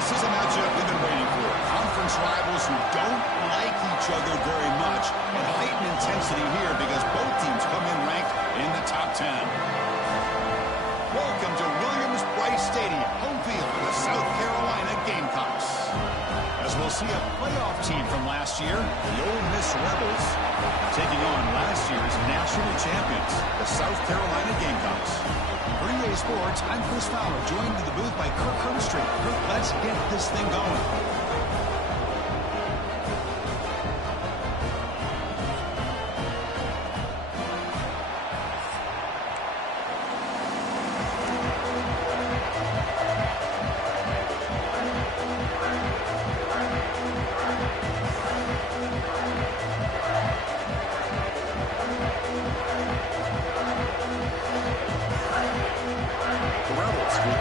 This is a matchup we've been waiting for. Conference rivals who don't like each other very much, but heightened intensity here because both teams come in ranked in the top 10. Welcome to Williams-Brice Stadium, home field for the South Carolina Gamecocks. As we'll see a playoff team from last year, the Ole Miss Rebels, taking on last year's national champions, the South Carolina Gamecocks. For EA Sports, I'm Chris Fowler, joined in the booth by Kirk Hermstreet. Kirk, let's get this thing going.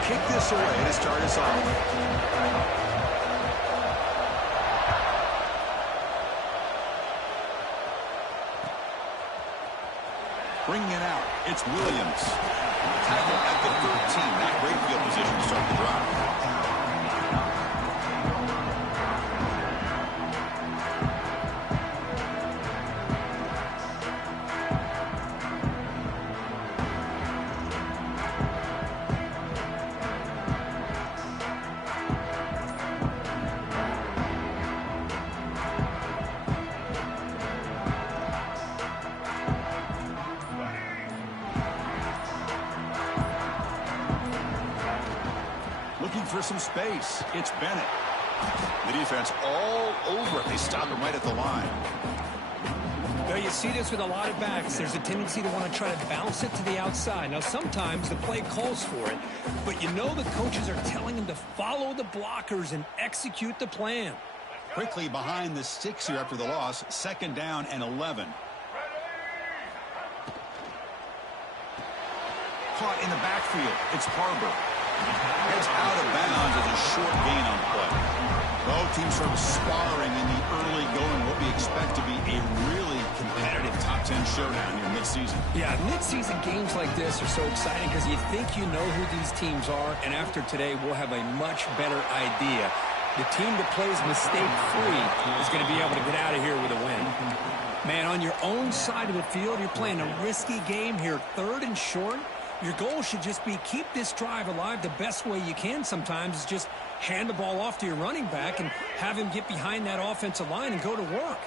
Kick this away to start us off. Bringing it out, it's Williams. Tackle at the 13. Not great field position to start the drive. Looking for some space. It's Bennett. The defense all over it. They stop him right at the line. Now you see this with a lot of backs. There's a tendency to want to try to bounce it to the outside. Now sometimes the play calls for it, but you know the coaches are telling them to follow the blockers and execute the plan. Quickly behind the sticks here after the loss. 2nd down and 11. Caught in the backfield. It's Harbor. It's out of bounds as a short gain on play. Both teams sort of sparring in the early going, what we expect to be a really competitive top 10 showdown here mid-season. Yeah, mid-season games like this are so exciting because you think you know who these teams are, and after today we'll have a much better idea. The team that plays mistake-free is going to be able to get out of here with a win. Man, on your own side of the field, you're playing a risky game here, 3rd and short. Your goal should just be keep this drive alive the best way you can sometimes is just hand the ball off to your running back and have him get behind that offensive line and go to work.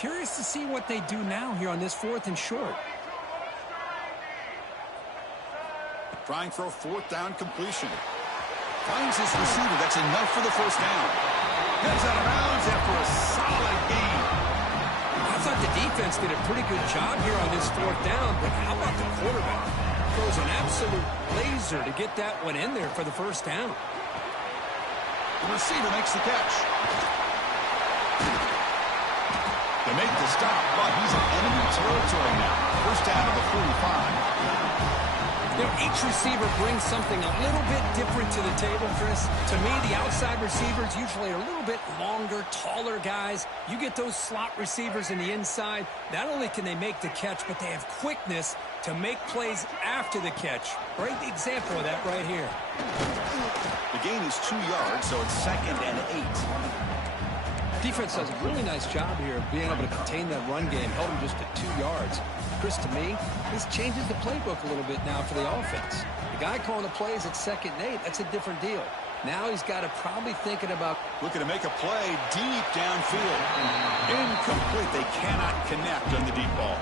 Curious to see what they do now here on this 4th and short. Trying for a 4th down completion. Finds his receiver. That's enough for the 1st down. Heads out of bounds after a solid gain. I thought the defense did a pretty good job here on this 4th down, but how about the quarterback? Throws an absolute laser to get that one in there for the 1st down. The receiver makes the catch. They make the stop, but he's in enemy territory now. 1st down at the 45. You know, each receiver brings something a little bit different to the table, Chris. To me, the outside receivers usually are a little bit longer, taller guys. You get those slot receivers in the inside, not only can they make the catch, but they have quickness to make plays after the catch. Great example of that right here. The gain is 2 yards, so it's 2nd and 8. Defense does a really nice job here of being able to contain that run game, held him just at 2 yards. Chris, to me, this changes the playbook a little bit now for the offense. The guy calling the plays at 2nd and 8, that's a different deal. Now he's got to probably thinking about looking to make a play deep downfield. Incomplete. They cannot connect on the deep ball.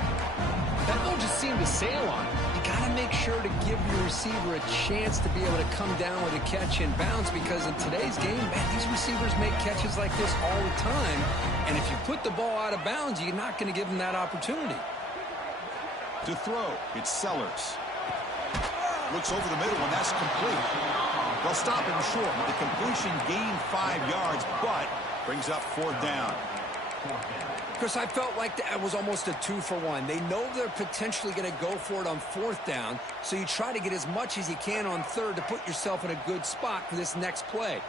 That ball just seemed to sail on him. You got to make sure to give your receiver a chance to be able to come down with a catch and bounce because in today's game, man, these receivers make catches like this all the time. And if you put the ball out of bounds, you're not going to give them that opportunity. To throw, it's Sellers. Looks over the middle, and that's complete. They'll stop him short, but the completion gained 5 yards, but brings up 4th down. Chris, I felt like that was almost a 2-for-1. They know they're potentially going to go for it on 4th down, so you try to get as much as you can on 3rd to put yourself in a good spot for this next play.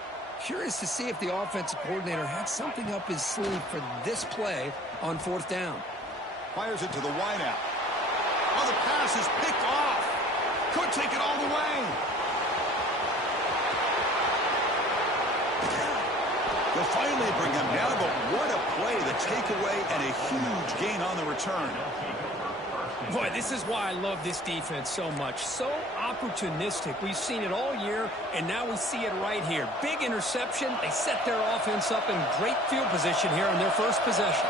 Curious to see if the offensive coordinator had something up his sleeve for this play on 4th down. Fires it to the wideout. Oh, the pass is picked off. Could take it all the way. They'll finally bring him down, but what a play, the takeaway, and a huge gain on the return. Boy, this is why I love this defense so much. So opportunistic. We've seen it all year, and now we see it right here. Big interception. They set their offense up in great field position here on their first possession.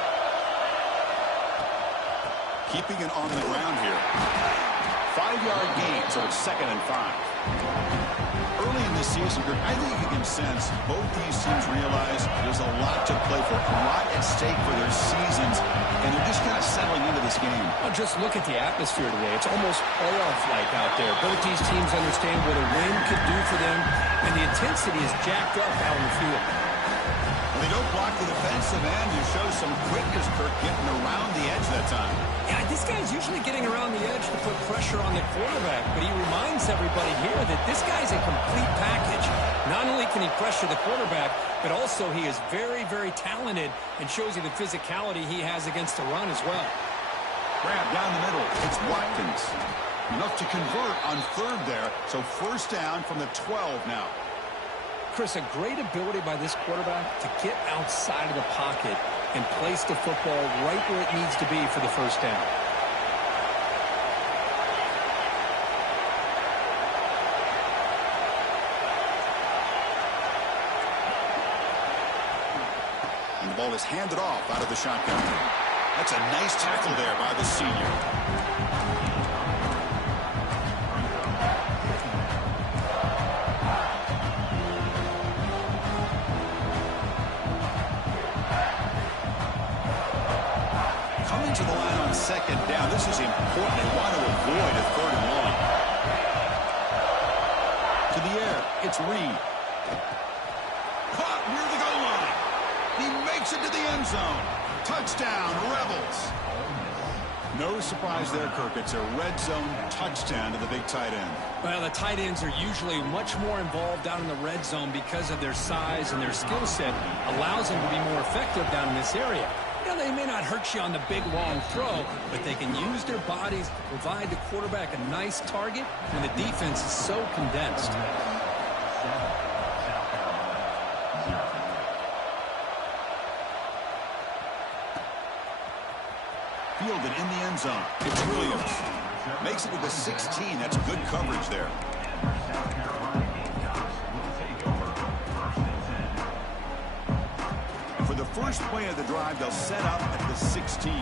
Keeping it on the ground here. 5-yard gain, so it's 2nd and 5. Early in the season, I think you can sense both these teams realize there's a lot to play for, a lot at stake for their seasons, and they're just kind of settling into this game. Well, just look at the atmosphere today. It's almost playoff-like out there. Both these teams understand what a win could do for them, and the intensity is jacked up out in the field. They don't block the defensive end. You show some quickness, Kirk, getting around the edge that time. Yeah, this guy's usually getting around the edge to put pressure on the quarterback, but he reminds everybody here that this guy's a complete package. Not only can he pressure the quarterback, but also he is very, very talented and shows you the physicality he has against the run as well. Grab down the middle. It's Watkins. Enough to convert on 3rd there, so 1st down from the 12 now. Chris, a great ability by this quarterback to get outside of the pocket and place the football right where it needs to be for the 1st down. And the ball is handed off out of the shotgun. That's a nice tackle there by the senior. To the line on 2nd down. This is important. They want to avoid a 3rd and long. To the air. It's Reed. Caught near the goal line. He makes it to the end zone. Touchdown, Rebels. No surprise there, Kirk. It's a red zone touchdown to the big tight end. Well, the tight ends are usually much more involved down in the red zone because of their size and their skill set allows them to be more effective down in this area. You know, they may not hurt you on the big, long throw, but they can use their bodies to provide the quarterback a nice target when the defense is so condensed. Fielded in the end zone. It's Williams. Makes it to the 16. That's good coverage there. For the first play of the drive, they'll set up at the 16.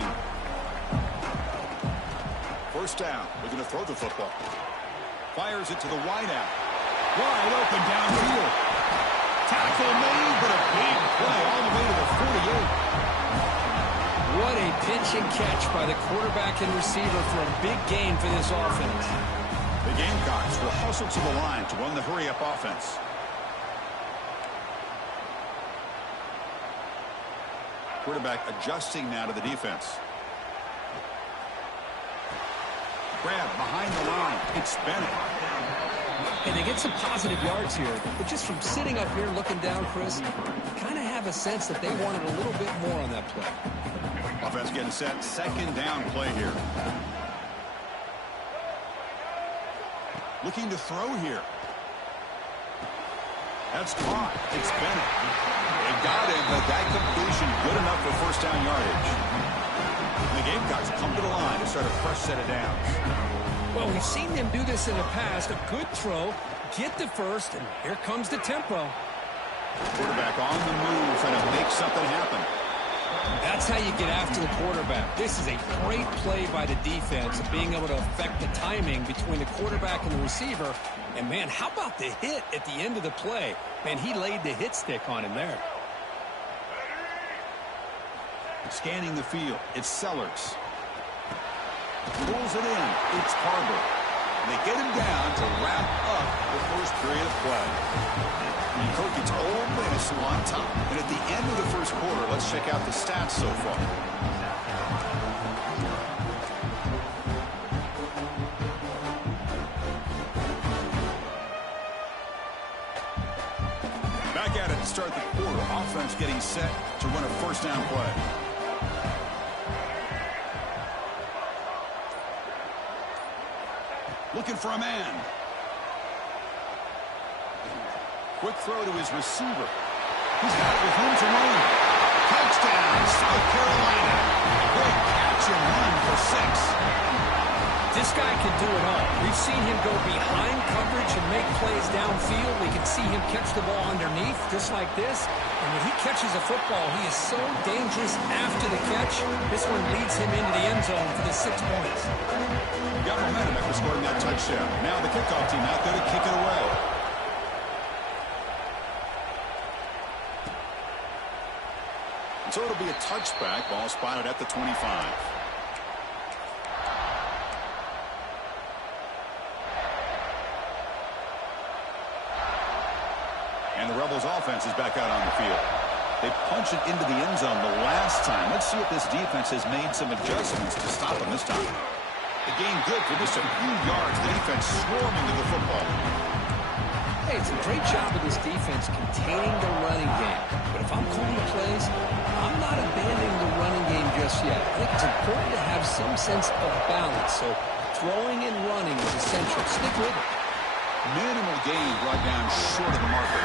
1st down. They're going to throw the football. Fires it to the wideout. Wide open downfield. Tackle made, but a big play all the way to the 48. What a pitch and catch by the quarterback and receiver for a big gain for this offense. The Gamecocks will hustle to the line to run the hurry-up offense. Quarterback adjusting now to the defense. Grab behind the line. It's Bennett. And they get some positive yards here, but just from sitting up here looking down, Chris, you kind of have a sense that they wanted a little bit more on that play. Offense getting set. 2nd down play here. Looking to throw here. That's caught. It's Bennett. They got him, but that completion good enough for 1st down yardage. And the Gamecocks come to the line to start a fresh set of downs. Well, we've seen them do this in the past. A good throw, get the 1st, and here comes the tempo. Quarterback on the move, trying to make something happen. That's how you get after the quarterback. This is a great play by the defense of being able to affect the timing between the quarterback and the receiver. And, man, how about the hit at the end of the play? Man, he laid the hit stick on him there. Scanning the field, it's Sellers. Pulls it in, it's Carter. They get him down to wrap up the first period of play. And Kirk, it's Ole Miss on top. And at the end of the first quarter, let's check out the stats so far. Back at it to start the quarter. Offense getting set to run a 1st down play. Looking for a man. Quick throw to his receiver. He's got it with room to run. Touchdown, South Carolina. Great catch and run for 6. This guy can do it all. We've seen him go behind coverage and make plays downfield. We can see him catch the ball underneath, just like this. And when he catches a football, he is so dangerous after the catch. This one leads him into the end zone for the 6 points. Got momentum after scoring that touchdown. Now the kickoff team out there to kick it away. So it'll be a touchback. Ball spotted at the 25. And the Rebels offense is back out on the field. They punched it into the end zone the last time. Let's see if this defense has made some adjustments to stop them this time. The game good for just a few yards. The defense swarming to the football. Hey, it's a great job of this defense containing the running game. But if I'm calling the plays, I'm not abandoning the running game just yet. I think it's important to have some sense of balance. So throwing and running is essential. Stick with it. Minimal gain brought down short of the marker.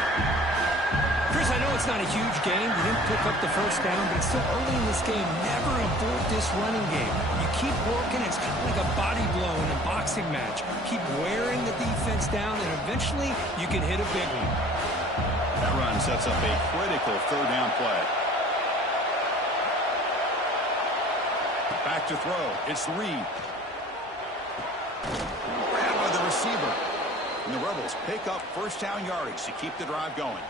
Chris, I know it's not a huge game. You didn't pick up the first down, but it's still early in this game. Never abort this running game. You keep working. It's kind of like a body blow in a boxing match. Keep wearing the defense down, and eventually you can hit a big one. That run sets up a critical third down play. Back to throw. It's Reed. Grabbed by the receiver. And the Rebels pick up first down yardage to keep the drive going.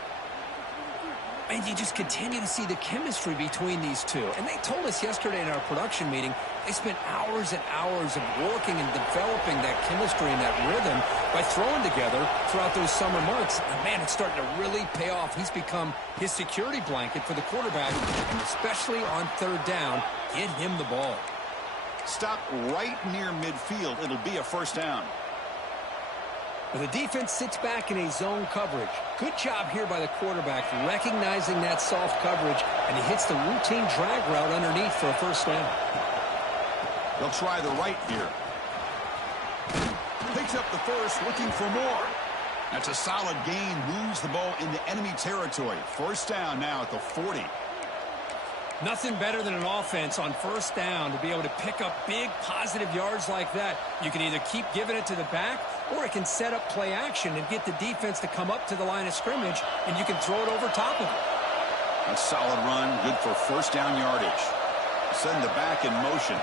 And you just continue to see the chemistry between these two. And they told us yesterday in our production meeting, they spent hours and hours of working and developing that chemistry and that rhythm by throwing together throughout those summer months. And man, it's starting to really pay off. He's become his security blanket for the quarterback, and especially on third down, get him the ball. Stop right near midfield. It'll be a first down. The defense sits back in a zone coverage. Good job here by the quarterback recognizing that soft coverage, and he hits the routine drag route underneath for a first down. They'll try the right here. Picks up the first, looking for more. That's a solid gain, moves the ball into enemy territory. First down now at the 40. Nothing better than an offense on first down to be able to pick up big positive yards like that. You can either keep giving it to the back, or it can set up play action and get the defense to come up to the line of scrimmage, and you can throw it over top of it. A solid run, good for first down yardage. Send the back in motion.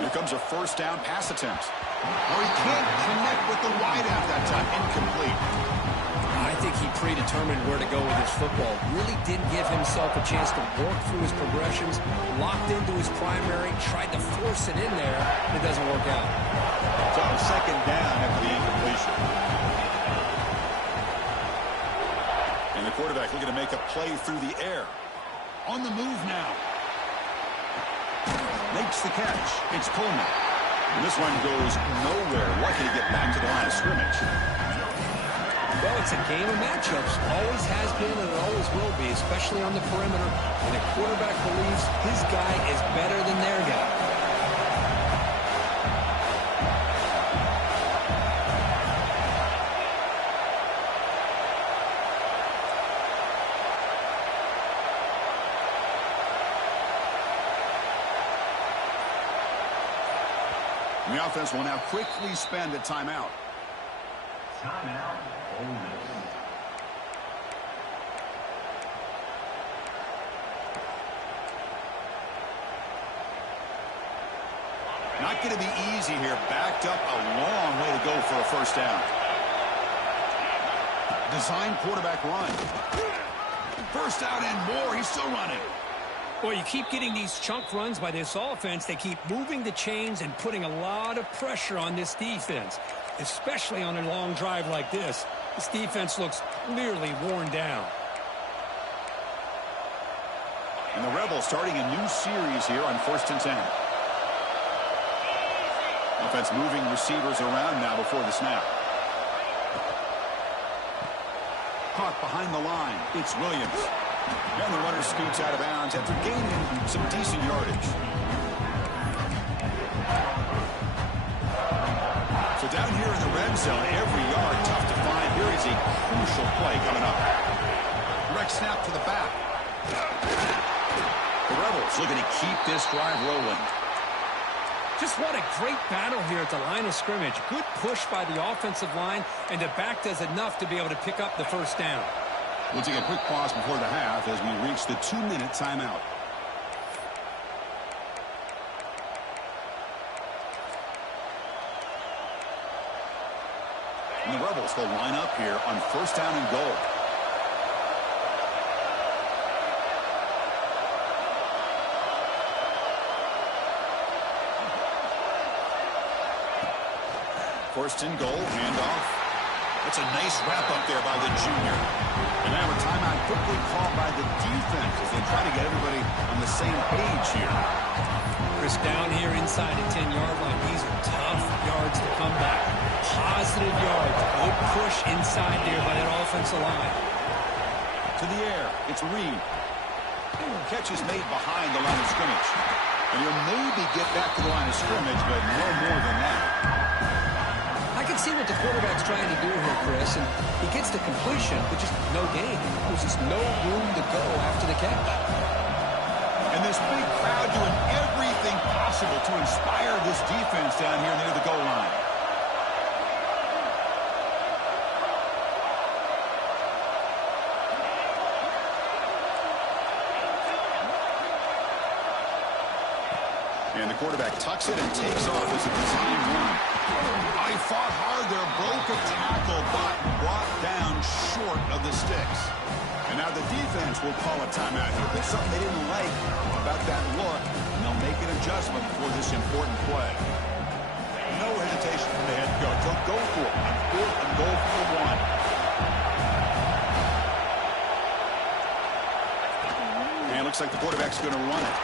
Here comes a first down pass attempt. Oh, he can't connect with the wideout that time. Incomplete. I think he predetermined where to go with his football. Really didn't give himself a chance to work through his progressions. Locked into his primary, tried to force it in there. It doesn't work out. So second down after the incompletion. And the quarterback looking to make a play through the air. On the move now. Makes the catch. It's Coleman. And this one goes nowhere. Lucky to get back to the line of scrimmage. Well, it's a game of matchups. Always has been and it always will be, especially on the perimeter. And the quarterback believes his guy is better than their guy. And the offense will now quickly spend a timeout. Timeout. Not going to be easy here. Backed up a long way to go for a first down. Design quarterback run. First out and more. He's still running. Well, you keep getting these chunk runs by this offense. They keep moving the chains and putting a lot of pressure on this defense, especially on a long drive like this. This defense looks clearly worn down. And the Rebels starting a new series here on 1st and 10. Offense moving receivers around now before the snap. Caught behind the line. It's Williams. And the runner scoots out of bounds after gaining some decent yardage. So down here in the red zone, every yard tough to find. Here is a crucial play coming up. Direct snap to the back. The Rebels looking to keep this drive rolling. Just what a great battle here at the line of scrimmage. Good push by the offensive line, and the back does enough to be able to pick up the first down. We'll take a quick pause before the half as we reach the 2-minute timeout. And the Rebels will line up here on first down and goal. First and goal, handoff. That's a nice wrap up there by the junior. And now a timeout quickly called by the defense as they try to get everybody on the same page here. Chris, down here inside the 10-yard line, these are tough yards to come back. Positive yards. Good push inside there by that offensive line. To the air, it's Reed. Catch is made behind the line of scrimmage. And he'll maybe get back to the line of scrimmage, but no more than that. I can see what the quarterback's trying to do here, Chris, and he gets the completion, but just no gain. There's just no room to go after the catch. And this big crowd doing everything possible to inspire this defense down here near the goal line. And the quarterback tucks it and takes off as a design run. He fought hard there, broke a tackle, but brought down short of the sticks. And now the defense will call a timeout here. There's something they didn't like about that look, and they'll make an adjustment for this important play. No hesitation from the head coach. They'll go for it on fourth and goal for one. And it looks like the quarterback's going to run it.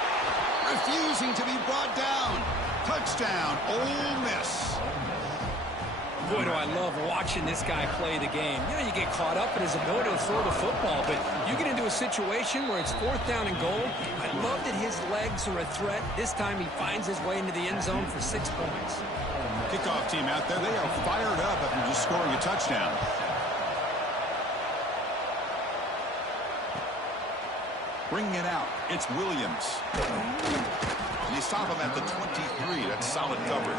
Refusing to be brought down. Touchdown, Ole Miss. Boy, do I love watching this guy play the game. You know, you get caught up in his ability to throw the football, but you get into a situation where it's fourth down and goal. I love that his legs are a threat. This time he finds his way into the end zone for 6 points. Kickoff team out there, they are fired up after just scoring a touchdown. Bringing it out, it's Williams. And you stop him at the 23. That's solid coverage.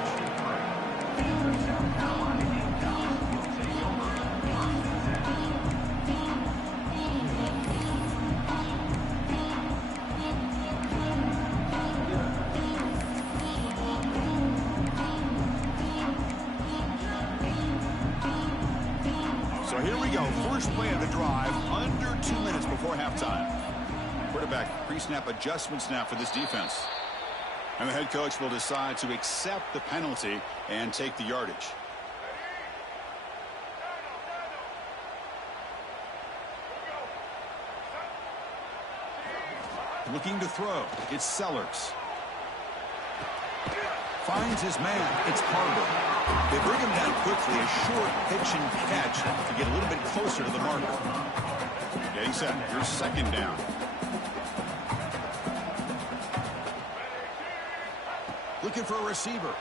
So here we go. First play of the drive, under 2 minutes before halftime. Quarterback pre-snap adjustments now for this defense. And the head coach will decide to accept the penalty and take the yardage. Looking to throw. It's Sellers. Finds his man. It's Carter. They bring him down quickly. A short pitch and catch to get a little bit closer to the marker. Getting set. Here's second down. Looking for a receiver.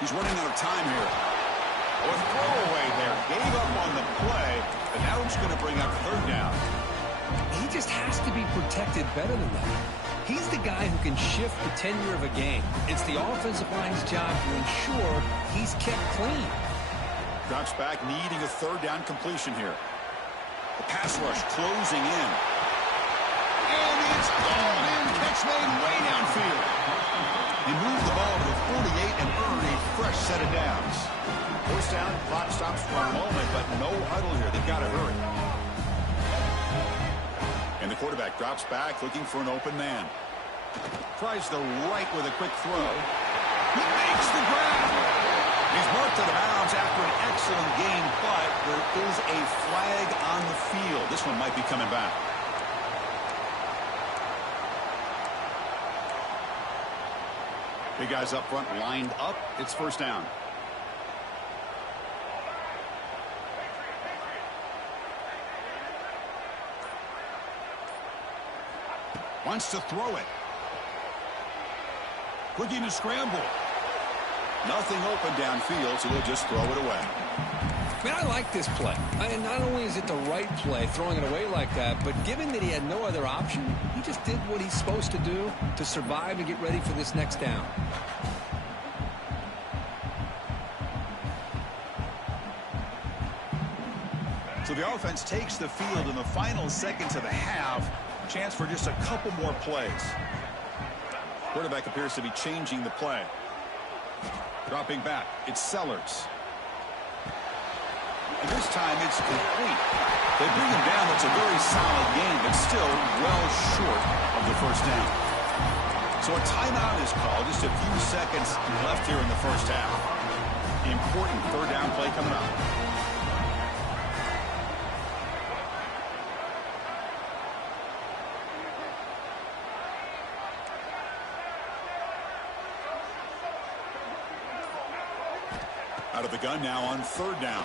He's running out of time here. Oh, a throwaway there. Gave up on the play, but now it's going to bring up third down. He just has to be protected better than that. He's the guy who can shift the tenure of a game. It's the offensive line's job to ensure he's kept clean. Drops back, needing a third down completion here. The pass rush closing in. And it's gone in. Catch made way downfield. He moved the ball to the 48 and earned a fresh set of downs. First down, clock stops for a moment, but no huddle here. They've got to hurry. And the quarterback drops back, looking for an open man. Tries the right with a quick throw. He makes the grab. He's marked to the bounds after an excellent game, but there is a flag on the field. This one might be coming back. Big guys up front lined up. It's first down. Wants to throw it. Looking to scramble. Nothing open downfield, so they'll just throw it away. I mean, I like this play. Not only is it the right play, throwing it away like that, but given that he had no other option, he just did what he's supposed to do to survive and get ready for this next down. So the offense takes the field in the final seconds of the half. Chance for just a couple more plays. Quarterback appears to be changing the play. Dropping back, it's Sellers. And this time it's complete. They bring him down. That's a very solid game, but still well short of the first down. So a timeout is called. Just a few seconds left here in the first half. Important third down play coming up. Out of the gun now on third down.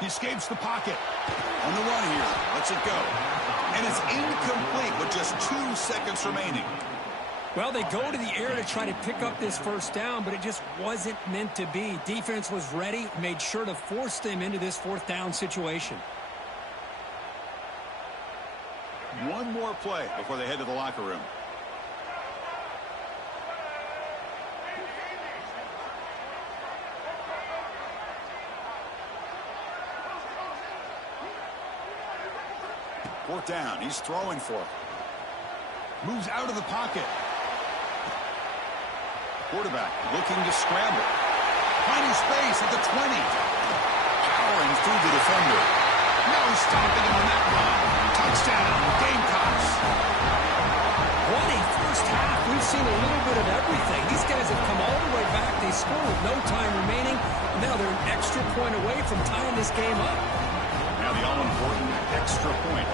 He escapes the pocket. On the run here. Lets it go. And it's incomplete with just 2 seconds remaining. Well, they go to the air to try to pick up this first down, but it just wasn't meant to be. Defense was ready, made sure to force them into this fourth down situation. One more play before they head to the locker room. Fourth down. He's throwing for it. Moves out of the pocket. Quarterback looking to scramble. Finding space at the 20. Powering through the defender. No stopping him on that run. Touchdown, Gamecocks. What a first half. We've seen a little bit of everything. These guys have come all the way back. They scored with no time remaining. Now they're an extra point away from tying this game up. Now the all-important extra point.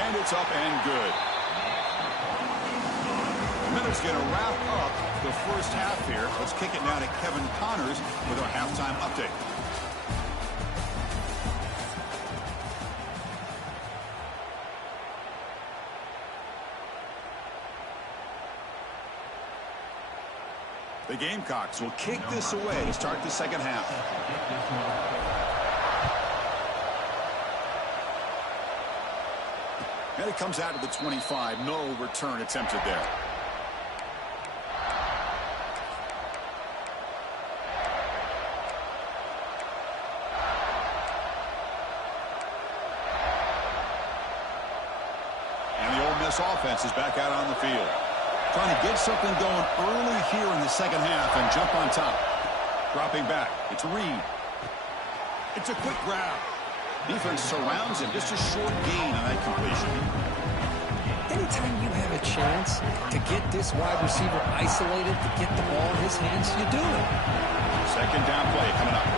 And it's up and good. The minute's going to wrap up the first half here. Let's kick it now to Kevin Connors with our halftime update. The Gamecocks will kick this away to start the second half. And it comes out to the 25. No return attempted there. And the Ole Miss offense is back out on the field. Trying to get something going early here in the second half and jump on top. Dropping back. It's Reed. It's a quick grab. Defense surrounds him. Just a short gain on that completion. Anytime you have a chance to get this wide receiver isolated, to get the ball in his hands, you do it. Second down play coming up.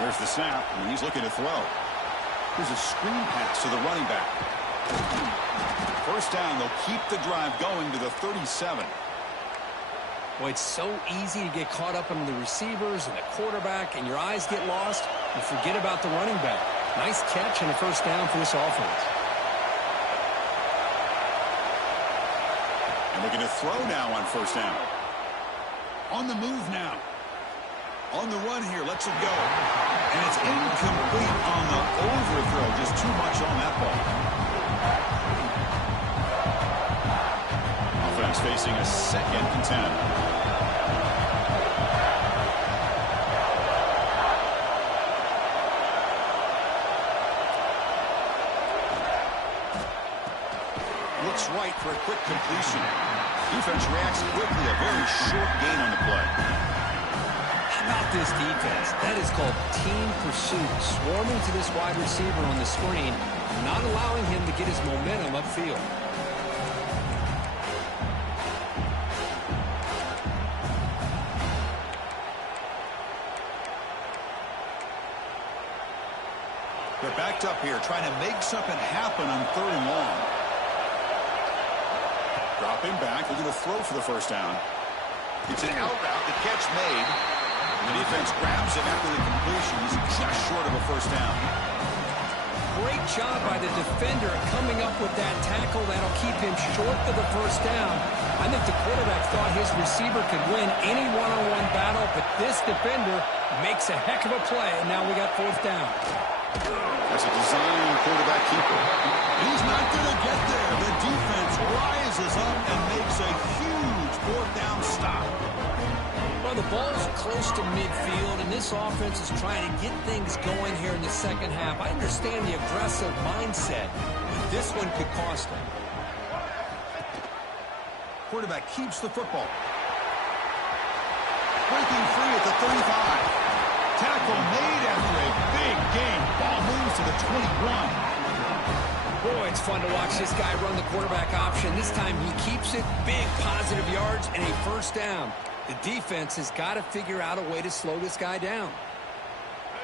There's the snap, and he's looking to throw. Here's a screen pass to the running back. First down, they'll keep the drive going to the 37. Boy, it's so easy to get caught up in the receivers and the quarterback, and your eyes get lost. You forget about the running back. Nice catch and a first down for this offense. And looking to throw now on first down. On the move now. On the run here, lets it go. And it's incomplete on the overthrow. Just too much on that ball. Offense facing a 2nd and 10. Looks right for a quick completion. Defense reacts quickly. A very short gain on the play. How about this defense? That is called team pursuit. Swarming to this wide receiver on the screen, not allowing him to get his momentum upfield. They're backed up here, trying to make something happen on 3rd and long. Dropping back, looking to throw for the first down. It's an out route, the catch made. The defense grabs him after the completion. He's just short of a first down. great job by the defender coming up with that tackle that'll keep him short of the first down. I think the quarterback thought his receiver could win any one-on-one battle, but this defender makes a heck of a play, and now we got fourth down. That's a design quarterback keeper. He's not going to get there. The defense rises up and makes a huge fourth down stop. Well, the ball's close to midfield, and this offense is trying to get things going here in the second half. I understand the aggressive mindset, but this one could cost them. Quarterback keeps the football. Breaking free at the 35. Tackle made after a big gain. Ball moves to the 21. Boy, it's fun to watch this guy run the quarterback option. This time he keeps it, big positive yards, and a first down. The defense has got to figure out a way to slow this guy down.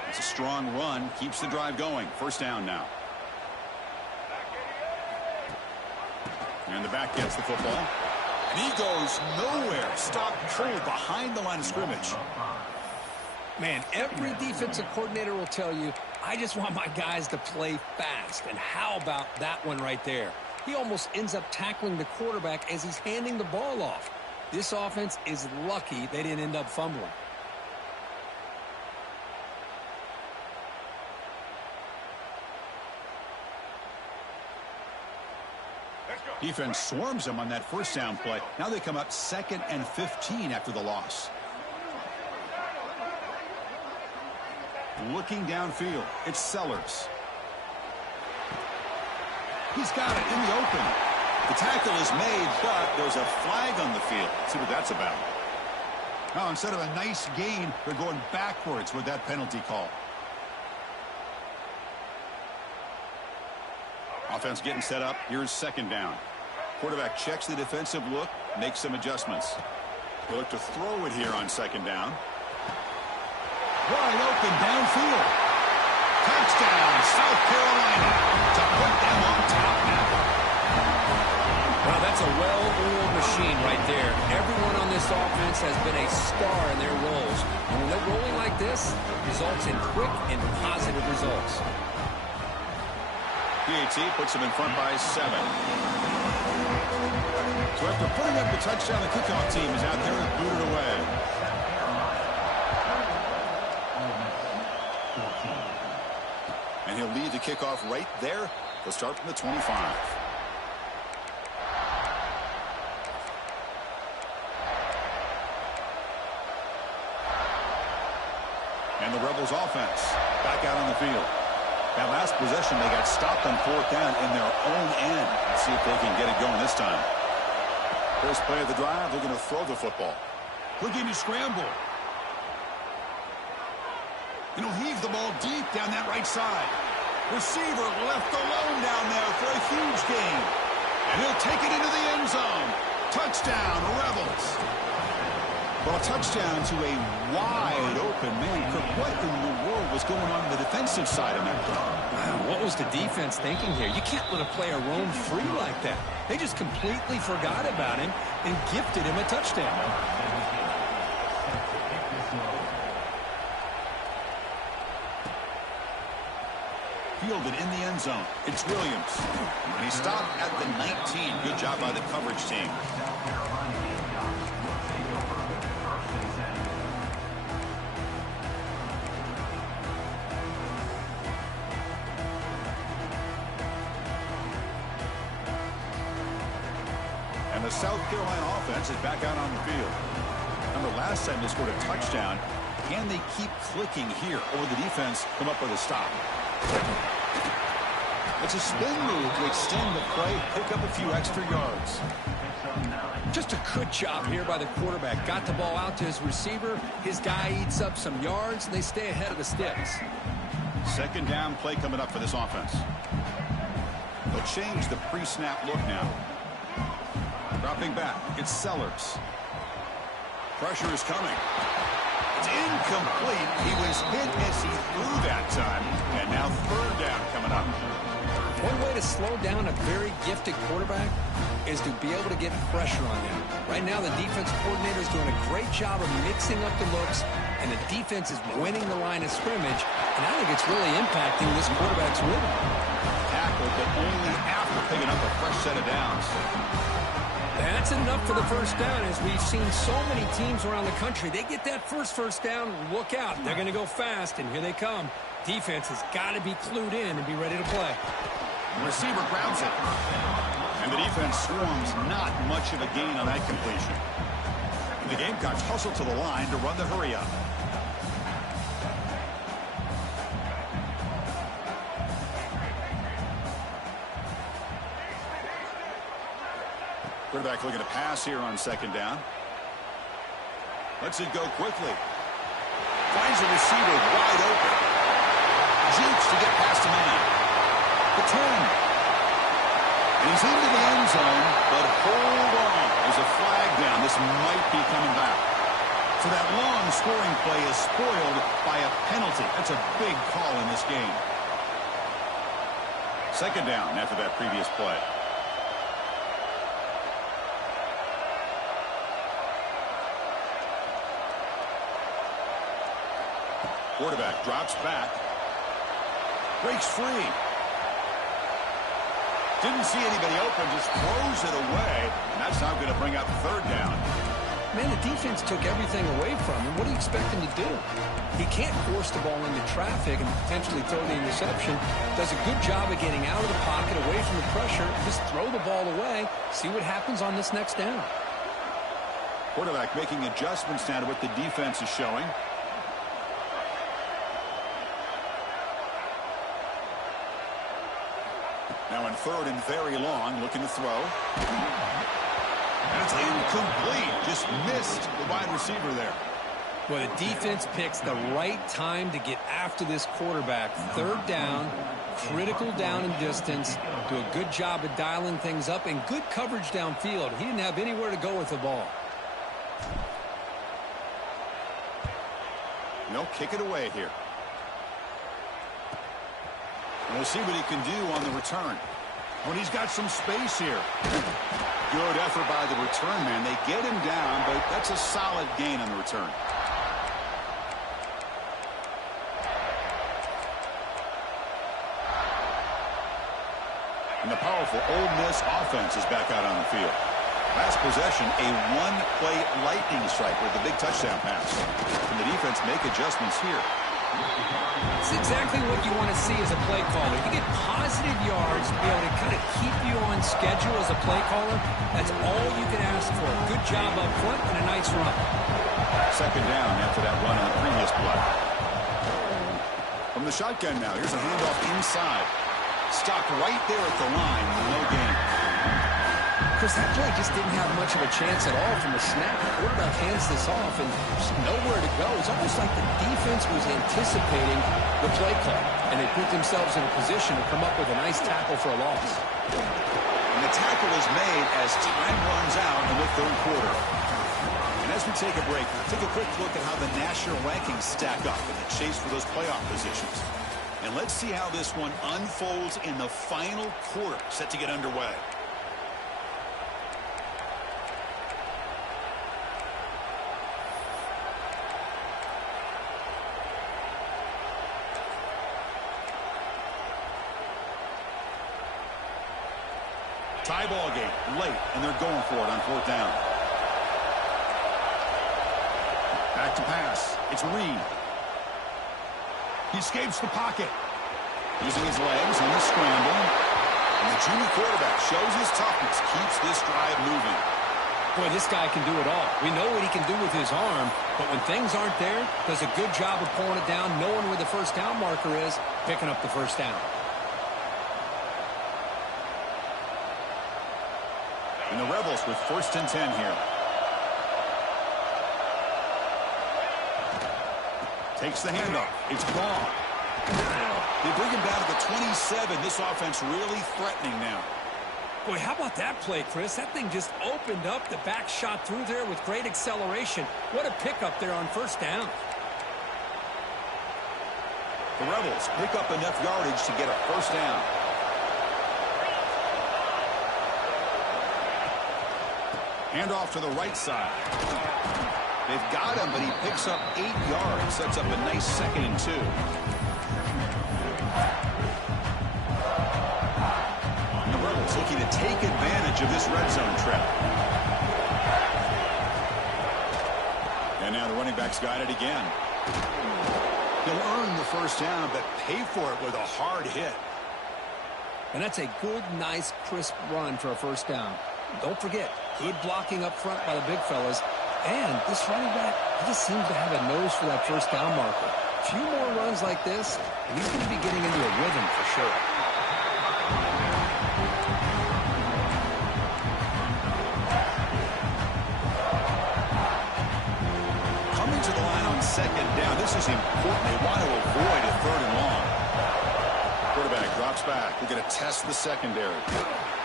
It's a strong run. Keeps the drive going. First down now. And the back gets the football. And he goes nowhere. Stopped cold behind the line of scrimmage. Man, every defensive coordinator will tell you, I just want my guys to play fast. And how about that one right there? He almost ends up tackling the quarterback as he's handing the ball off. This offense is lucky they didn't end up fumbling. Defense swarms them on that first down play. Now they come up 2nd and 15 after the loss. Looking downfield, it's Sellers. He's got it in the open. The tackle is made, but there's a flag on the field. Let's see what that's about. Oh, instead of a nice gain, they're going backwards with that penalty call. Offense getting set up. Here's second down. Quarterback checks the defensive look, makes some adjustments. They look to throw it here on second down. Wide open downfield. Touchdown, South Carolina, to put them on top now. Well, that's a well-oiled machine right there. Everyone on this offense has been a star in their roles. And when they're rolling like this, results in quick and positive results. PAT puts them in front by 7. So after putting up the touchdown, the kickoff team is out there and booted away. And he'll lead the kickoff right there. They'll start from the 25. And the Rebels offense back out on the field. That last possession, they got stopped on fourth down in their own end. Let's see if they can get it going this time. First play of the drive, they're going to throw the football. Looking to scramble. And he'll heave the ball deep down that right side. Receiver left alone down there for a huge gain. And he'll take it into the end zone. Touchdown, Rebels. Well, a touchdown to a wide open man. What in the world was going on the defensive side of that play? Wow, what was the defense thinking here? You can't let a player roam free like that. They just completely forgot about him and gifted him a touchdown. Fielded in the end zone. It's Williams. And he stopped at the 19. Good job by the coverage team. And the South Carolina offense is back out on the field. Remember, last time they scored a touchdown. Can they keep clicking here, or the defense come up with a stop? It's a spin move to extend the play, pick up a few extra yards. Just a good job here by the quarterback. Got the ball out to his receiver. His guy eats up some yards, and they stay ahead of the sticks. Second down play coming up for this offense. They'll change the pre-snap look now. Dropping back, it's Sellers. Pressure is coming. It's incomplete. He was hit as he threw that time. And now third down coming up. One way to slow down a very gifted quarterback is to be able to get pressure on him. Right now, the defense coordinator is doing a great job of mixing up the looks, and the defense is winning the line of scrimmage, and I think it's really impacting this quarterback's rhythm. Tackled, but only after picking up a fresh set of downs. That's enough for the first down, as we've seen so many teams around the country. They get that first down, look out. They're going to go fast, and here they come. Defense has got to be clued in and be ready to play. The receiver grabs it. And the defense swarms, not much of a gain on that completion. And the Gamecocks hustle to the line to run the hurry up. Quarterback looking to pass here on second down. Lets it go quickly. Finds a receiver wide open. Jukes to get past a man. The 10. And he's into the end zone, but hold on. There's a flag down. This might be coming back. So that long scoring play is spoiled by a penalty. That's a big call in this game. Second down after that previous play. Quarterback drops back. Breaks free. Didn't see anybody open, just throws it away. And that's not going to bring up third down. Man, the defense took everything away from him. What do you expect him to do? He can't force the ball into traffic and potentially throw the interception. Does a good job of getting out of the pocket, away from the pressure. Just throw the ball away. See what happens on this next down. Quarterback making adjustments now to what the defense is showing. Now in third and very long, looking to throw. And it's incomplete. Just missed the wide receiver there. Well, the defense picks the right time to get after this quarterback. Third down, critical down and distance. Do a good job of dialing things up and good coverage downfield. He didn't have anywhere to go with the ball. No, kick it away here. We'll see what he can do on the return. When he's got some space here. Good effort by the return man. They get him down, but that's a solid gain on the return. And the powerful Ole Miss offense is back out on the field. Last possession, a one-play lightning strike with the big touchdown pass. Can the defense make adjustments here? It's exactly what you want to see as a play caller. You get positive yards to be able to kind of keep you on schedule as a play caller. That's all you can ask for. Good job up front and a nice run. Second down after that run on the previous play. From the shotgun now, here's a handoff inside. Stopped right there at the line. No gain. Chris, that play just didn't have much of a chance at all from the snap. The quarterback hands this off and there's nowhere to go. It's almost like the defense was anticipating the play call, and they put themselves in a position to come up with a nice tackle for a loss. And the tackle is made as time runs out in the third quarter. And as we take a break, take a quick look at how the national rankings stack up in the chase for those playoff positions. And let's see how this one unfolds in the final quarter set to get underway. Tie ball game late, and they're going for it on fourth down. Back to pass. It's Reed. He escapes the pocket. Using his legs on the scramble. And the junior quarterback shows his toughness, keeps this drive moving. Boy, this guy can do it all. We know what he can do with his arm, but when things aren't there, does a good job of pulling it down, knowing where the first down marker is, picking up the first down. And the Rebels with 1st and 10 here. Takes the handoff. It's gone. They bring him down to the 27. This offense really threatening now. Boy, how about that play, Chris? That thing just opened up. The back shot through there with great acceleration. What a pickup there on first down. The Rebels pick up enough yardage to get a first down. Handoff to the right side. They've got him, but he picks up 8 yards. Sets up a nice 2nd and 2. The Rebels looking to take advantage of this red zone trip. And now the running back's got it again. He'll earn the first down, but pay for it with a hard hit. And that's a good, nice, crisp run for a first down. Don't forget, good blocking up front by the big fellas. And this running back, he just seems to have a nose for that first down marker. A few more runs like this, and he's going to be getting into a rhythm for sure. Coming to the line on 2nd down. This is important. They want to avoid a 3rd and long. Quarterback drops back. We're going to test the secondary.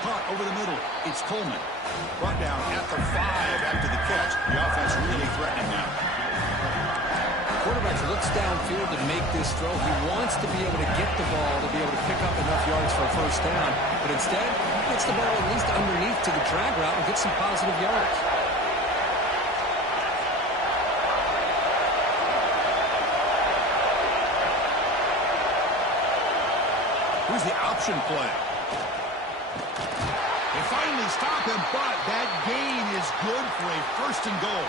Caught over the middle. It's Coleman. Brought down at the 5 after the catch. The offense really threatening now. Quarterback looks downfield to make this throw. He wants to be able to get the ball to be able to pick up enough yards for a first down. But instead, he gets the ball at least underneath to the drag route and gets some positive yards. Here's the option play. They finally stop him, but that gain is good for a 1st and goal.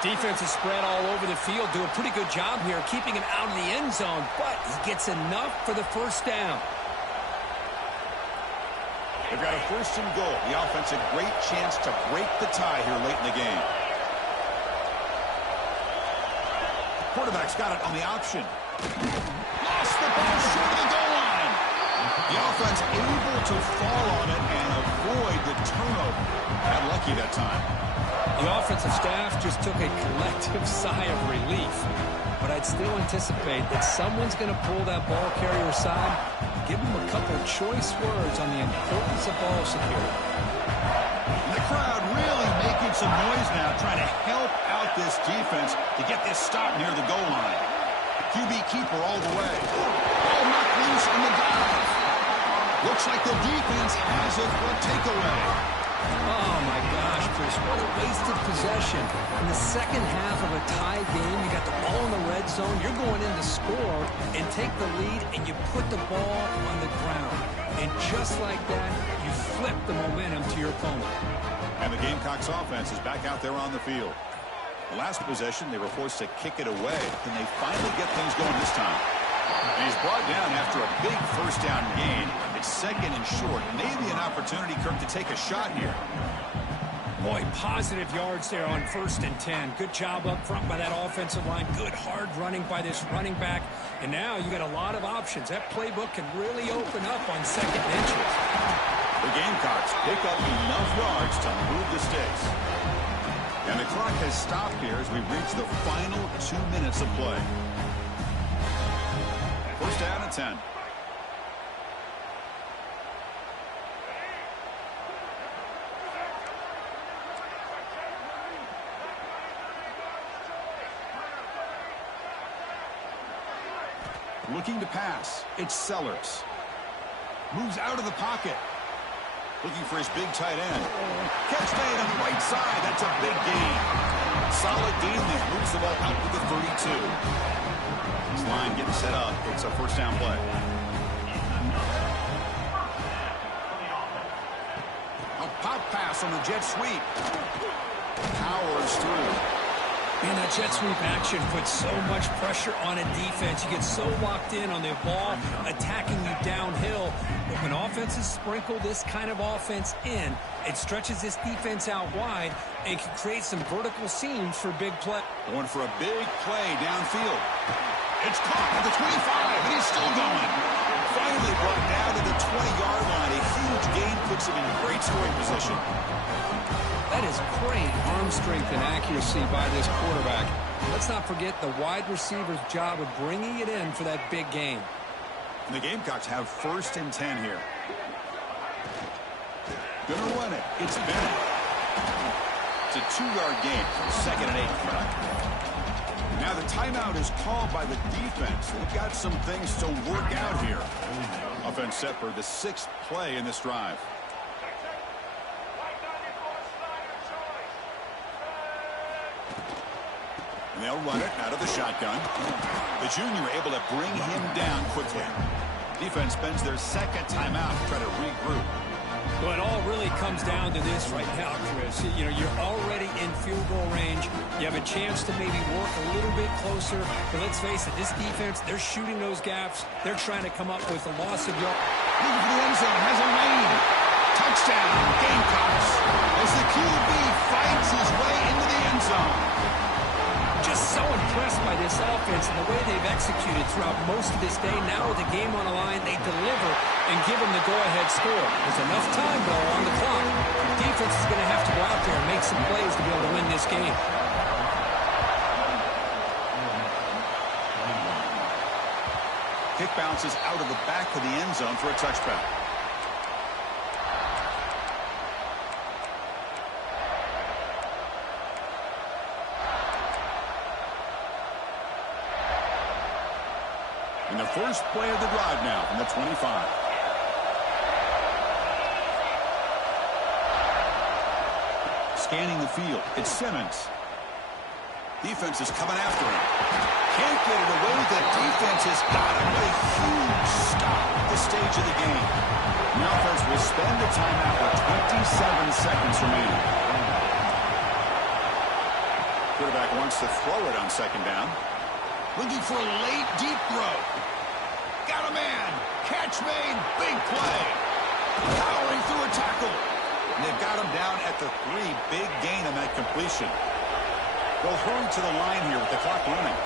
Defense is spread all over the field. Do a pretty good job here keeping him out of the end zone, but he gets enough for the first down. They've got a 1st and goal. The offense a great chance to break the tie here late in the game. Quarterback's got it on the option. Lost the ball short of the goal line. The offense able to fall on it and avoid the turnover. Got lucky that time. The offensive staff just took a collective sigh of relief. But I'd still anticipate that someone's going to pull that ball carrier aside, give him a couple of choice words on the importance of ball security. And the crowd really making some noise now, trying to help out this defense to get this stop near the goal line. QB keeper all the way. Ball knocked loose on the dive. Looks like the defense has it for a takeaway. Oh, my gosh, Chris, what a wasted possession. In the second half of a tie game, you got the ball in the red zone, you're going in to score and take the lead, and you put the ball on the ground. And just like that, you flip the momentum to your opponent. And the Gamecocks offense is back out there on the field. The last possession, they were forced to kick it away. Can they finally get things going this time? And he's brought down after a big first down gain. It's 2nd and short. Maybe an opportunity, Kirk, to take a shot here. Boy, positive yards there on 1st and 10. Good job up front by that offensive line. Good hard running by this running back. And now you got a lot of options. That playbook can really open up on 2nd and inches. The Gamecocks pick up enough yards to move the sticks. And the clock has stopped here as we reach the final 2 minutes of play. First down and 10. Looking to pass. It's Sellers. Moves out of the pocket. Looking for his big tight end. Catch made on the right side. That's a big gain. Solid gain. He moves the ball out to the 32. This line getting set up. It's a first down play. A pop pass on the jet sweep. Powers through. And that jet sweep action puts so much pressure on a defense. You get so locked in on the ball attacking you downhill. But when offenses sprinkle this kind of offense in, it stretches this defense out wide and can create some vertical seams for big play. Going for a big play downfield. It's caught at the 25, and he's still going. Finally brought down to the 20-yard line. A huge gain puts him in great scoring position. That is great arm strength and accuracy by this quarterback. Let's not forget the wide receiver's job of bringing it in for that big gain. And the Gamecocks have 1st and 10 here. Gonna run it. It's Bennett. It's a 2-yard gain. 2nd and 8. Now the timeout is called by the defense. They've got some things to work out here. Offense set for the 6th play in this drive. And they'll run it out of the shotgun. The junior able to bring him down quickly. Defense spends their second timeout to try to regroup. Well, it all really comes down to this right now, Chris. You know, you're already in field goal range. You have a chance to maybe work a little bit closer. But let's face it, this defense, they're shooting those gaps. They're trying to come up with a loss of yards. Looking for the end zone, has a lane. Touchdown, Gamecocks. As the QB fights his way into the end zone. Just so impressed by this offense and the way they've executed throughout most of this day. Now with the game on the line, they deliver and give them the go-ahead score. There's enough time, though, on the clock. The defense is going to have to go out there and make some plays to be able to win this game. Kick bounces out of the back of the end zone for a touchback. And the first play of the drive now from the 25. Scanning the field, it's Simmons. Defense is coming after him. Can't get it away. The defense has got him. What a huge stop at this stage of the game. The offense will spend the timeout with 27 seconds remaining. Quarterback wants to throw it on second down. Looking for a late, deep throw. Got a man. Catch made. Big play. Powering through a tackle. And they've got him down at the 3. Big gain on that completion. They'll hurry to the line here with the clock running.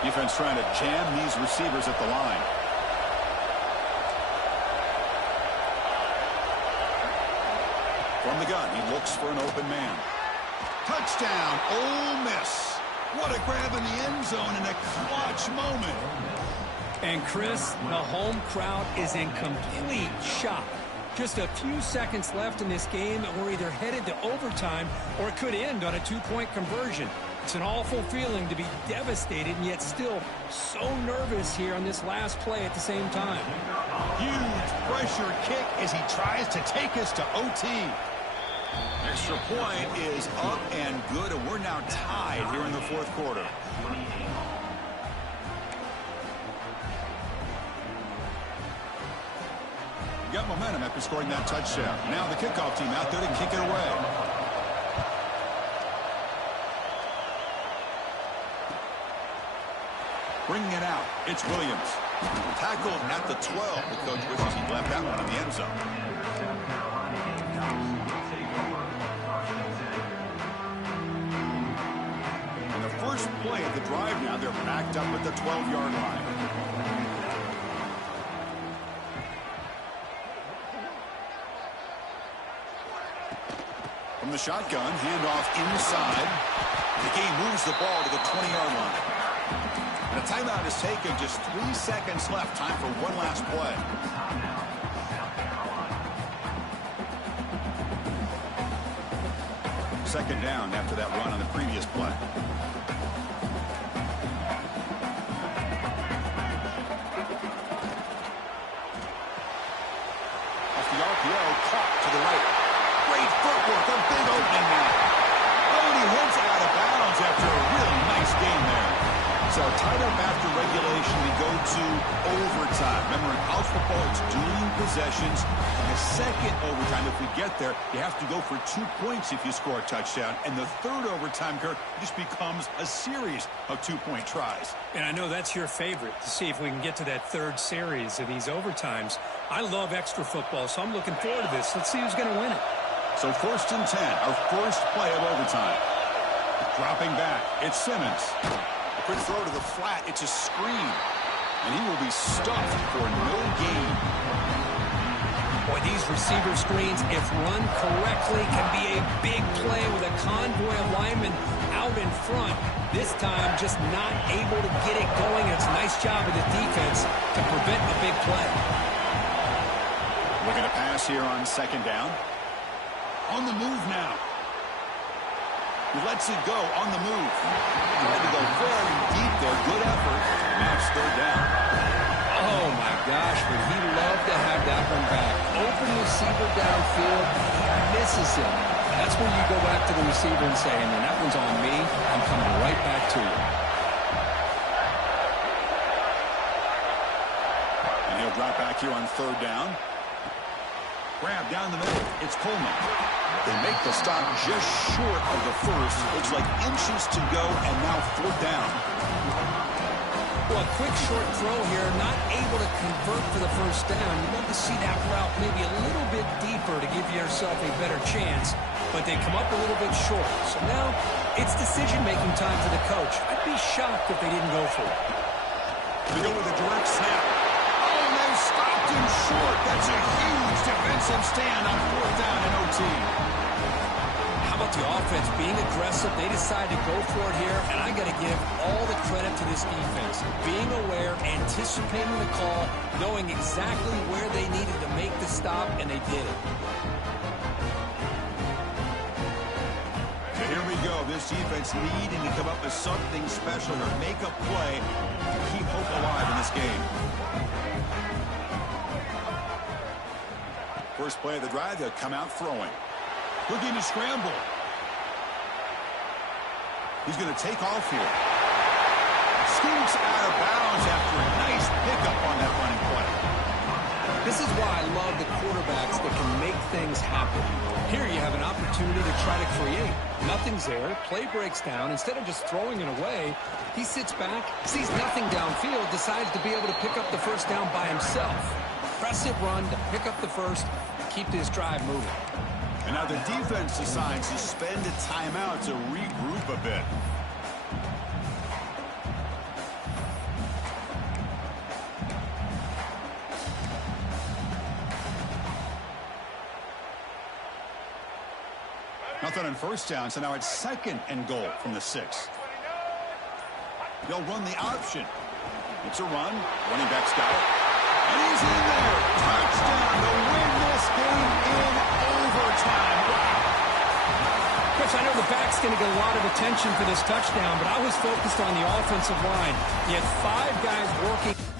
Defense trying to jam these receivers at the line. From the gun, he looks for an open man. Touchdown, Ole Miss. What a grab in the end zone in a clutch moment. And, Chris, the home crowd is in complete shock. Just a few seconds left in this game, and we're either headed to overtime or it could end on a 2-point conversion. It's an awful feeling to be devastated and yet still so nervous here on this last play at the same time. Huge pressure kick as he tries to take us to OT. Extra point is up and good, and we're now tied here in the fourth quarter. Got momentum after scoring that touchdown. Now the kickoff team out there to kick it away. Bringing it out, it's Williams. Tackled at the 12. The coach wishes he'd left that one in the end zone. And the first play of the drive now, they're backed up at the 12-yard line. From the shotgun, handoff inside. The game moves the ball to the 20-yard line. And a timeout is taken. Just 3 seconds left. Time for one last play. Second down after that run on the previous play. Off the RPO, caught to the right. Great footwork, a big opening now. Oh, and he heads out of bounds after a really nice game there. So tied up after regulation, we go to overtime. Remember, in college football, it's dueling possessions. In the second overtime, if we get there, you have to go for 2 points if you score a touchdown. And the third overtime, Kirk, just becomes a series of 2-point tries. And I know that's your favorite, to see if we can get to that third series of these overtimes. I love extra football, so I'm looking forward to this. Let's see who's going to win it. So 1st and 10, our first play of overtime. Dropping back, it's Simmons. Quick throw to the flat, it's a screen. And he will be stuffed for no gain. Boy, these receiver screens, if run correctly, can be a big play with a convoy of linemen out in front. This time, just not able to get it going. It's a nice job of the defense to prevent a big play. Looking to pass here on second down. On the move now. He lets it go on the move. Tried to go very deep there. Good effort. Match third down. Oh, my gosh, would he love to have that one back. Open receiver downfield. He misses him. That's where you go back to the receiver and say, hey, man, that one's on me. I'm coming right back to you. And he'll drop back here on third down. Grab down the middle. It's Coleman. They make the stop just short of the first. Looks like inches to go, and now fourth down. Well, a quick short throw here, not able to convert for the first down. You'd love to see that route maybe a little bit deeper to give yourself a better chance, but they come up a little bit short. So now it's decision-making time for the coach. I'd be shocked if they didn't go for it. We go with a direct snap. Oh, and they stopped him short. That's a huge defensive stand on fourth down in OT. How about the offense being aggressive? They decide to go for it here, and I got to give all the credit to this defense. Being aware, anticipating the call, knowing exactly where they needed to make the stop, and they did it. So here we go. This defense needing to come up with something special or make a play to keep hope alive in this game. First play of the drive, they'll come out throwing. Looking to scramble. He's going to take off here. Scoots out of bounds after a nice pickup on that running play. This is why I love the quarterbacks that can make things happen. Here you have an opportunity to try to create. Nothing's there. Play breaks down. Instead of just throwing it away, he sits back, sees nothing downfield, decides to be able to pick up the first down by himself. Impressive run to pick up the first, keep this drive moving. And now the defense decides to spend a timeout to regroup a bit. Nothing on first down, so now it's second and goal from the 6. They'll run the option. It's a run. Running back's got it. And he's in there. Touchdown to win this game in overtime. Wow. Chris, I know the back's going to get a lot of attention for this touchdown, but I was focused on the offensive line. You had 5 guys working.